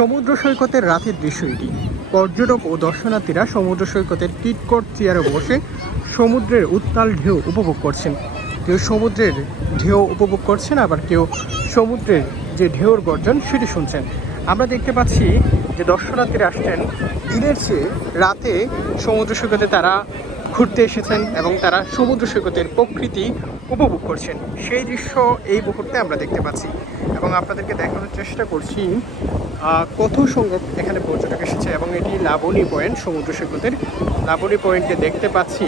সমুদ্র সৈকতের রাতের দৃশ্য এটি। পর্যটক ও দর্শনার্থীরা সমুদ্র সৈকতের টিটকট চেয়ারে বসে সমুদ্রের উত্তাল ঢেউ উপভোগ করছেন। কেউ সমুদ্রের ঢেউ উপভোগ করছেন, আবার কেউ সমুদ্রের যে ঢেউর গর্জন সেটি শুনছেন। আমরা দেখতে পাচ্ছি যে দর্শনার্থীরা আসছেন দিনের চেয়ে রাতে সমুদ্র সৈকতে তারা ঘুরতে এসেছেন এবং তারা সমুদ্র সৈকতের প্রকৃতি উপভোগ করছেন। সেই দৃশ্য এই মুহূর্তে আমরা দেখতে পাচ্ছি এবং আপনাদেরকে দেখানোর চেষ্টা করছি কত সংখ্যক এখানে পর্যটক এসেছে। এবং এটি লাবণী পয়েন্ট, সমুদ্র সৈকতের লাবণী পয়েন্টে দেখতে পাচ্ছি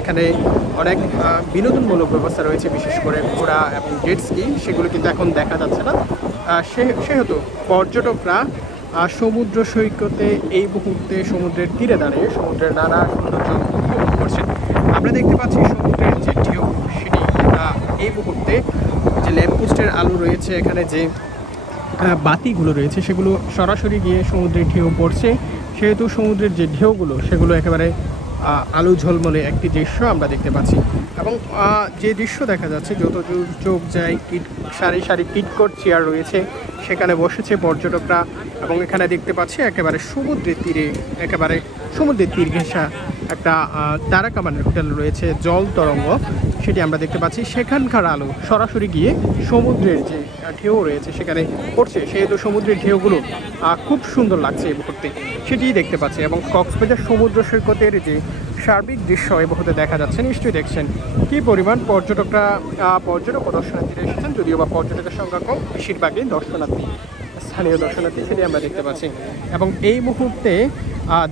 এখানে অনেক বিনোদনমূলক ব্যবস্থা রয়েছে, বিশেষ করে ঘোড়া এবং জেট স্কি, সেগুলো কিন্তু এখন দেখা যাচ্ছে না। সেহেতু পর্যটকরা সমুদ্র সৈকতে এই মুহূর্তে সমুদ্রের তীরে দাঁড়িয়ে সমুদ্রের নানা সৌন্দর্য উপভোগ করছেন। আমরা দেখতে পাচ্ছি সমুদ্রের যে ঢেউ সেটি এই মুহূর্তে যে ল্যাম্পপোস্টের আলো রয়েছে, এখানে যে বাতিগুলো রয়েছে সেগুলো সরাসরি গিয়ে সমুদ্রের ঢেউ পড়ছে, সেহেতু সমুদ্রের যে ঢেউগুলো সেগুলো একেবারে আলো ঝলমলে একটি দৃশ্য আমরা দেখতে পাচ্ছি। এবং যে দৃশ্য দেখা যাচ্ছে, যত চোখ যায় সারি সারি টিটকট চেয়ার রয়েছে, সেখানে বসেছে পর্যটকরা। এবং এখানে দেখতে পাচ্ছি একেবারে সমুদ্রের তীরে, একেবারে সমুদ্রের তীর ঘেঁষা একটা তারাকামানের হোটেল রয়েছে, জল তরঙ্গ, সেটি আমরা দেখতে পাচ্ছি। সেখানকার আলো সরাসরি গিয়ে সমুদ্রের যে ঢেউ রয়েছে সেখানে পড়ছে, সেহেতু সমুদ্রের ঢেউগুলো খুব সুন্দর লাগছে এই মুহূর্তে, সেটিই দেখতে পাচ্ছি। এবং কক্সবাজার সমুদ্র সৈকতের যে সার্বিক দৃশ্য এই মুহূর্তে দেখা যাচ্ছে, নিশ্চয়ই দেখছেন কী পরিমাণ পর্যটক ও দর্শনার্থীরা এসেছেন। যদিও বা পর্যটকের সংখ্যা কম, বেশিরভাগই দর্শনার্থী, স্থানীয় দর্শনার্থী, সেটি আমরা দেখতে পাচ্ছি। এবং এই মুহূর্তে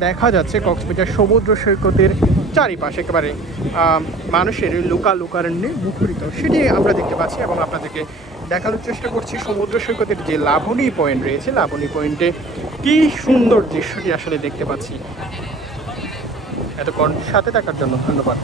দেখা যাচ্ছে কক্সবাজার সমুদ্র সৈকতের চারিপাশে একেবারে মানুষের লোকারণ্যে মুখরিত, সেটি আমরা দেখতে পাচ্ছি। এবং আপনাদেরকে দেখানোর চেষ্টা করছি সমুদ্র সৈকতের যে লাবণী পয়েন্ট রয়েছে, লাবণী পয়েন্টে কী সুন্দর দৃশ্যটি আসলে দেখতে পাচ্ছি। এতক্ষণ সাথে থাকার জন্য ধন্যবাদ।